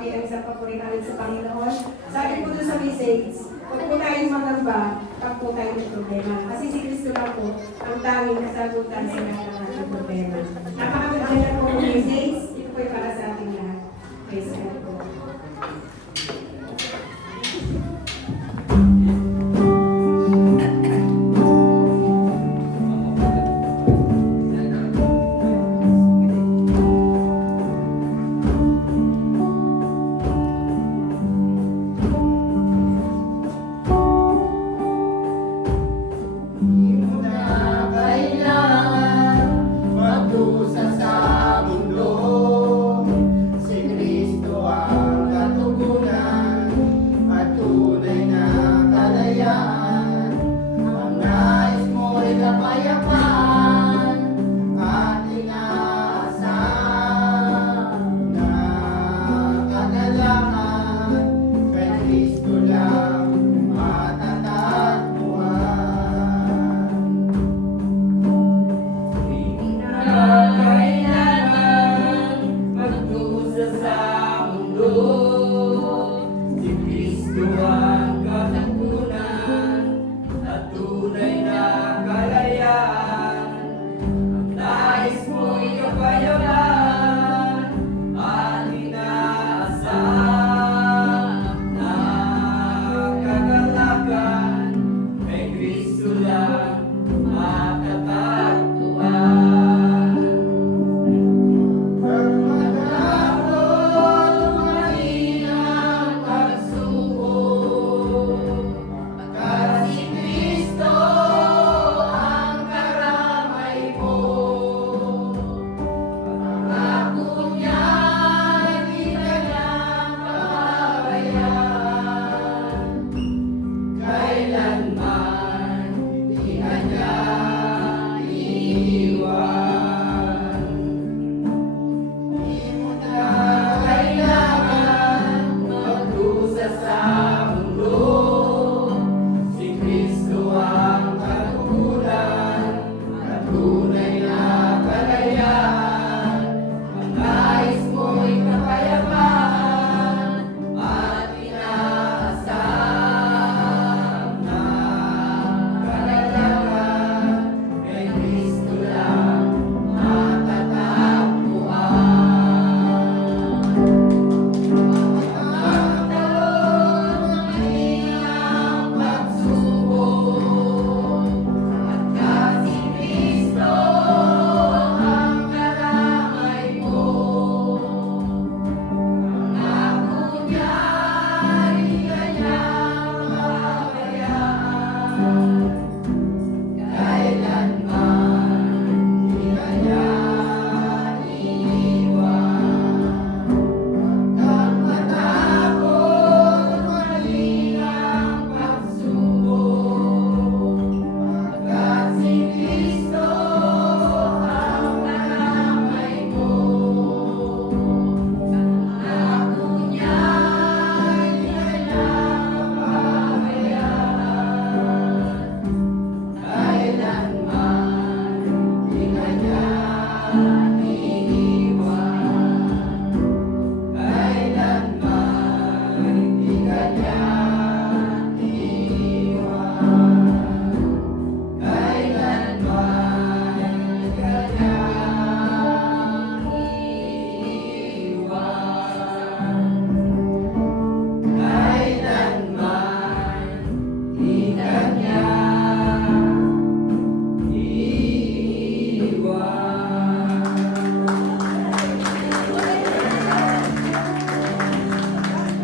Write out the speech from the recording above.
lagi ang isang papurihanin sa Panginoon. Sabi po doon sa message, huwag po tayong magamba, pag po tayo may problema. Kasi si Kristo lang po ang tanging kasagutan sa lahat ng ating problema. Napakaganda po ang message. Ito po ay para sa ating lahat. Praise God po. Kailangan magdusa sa mundo.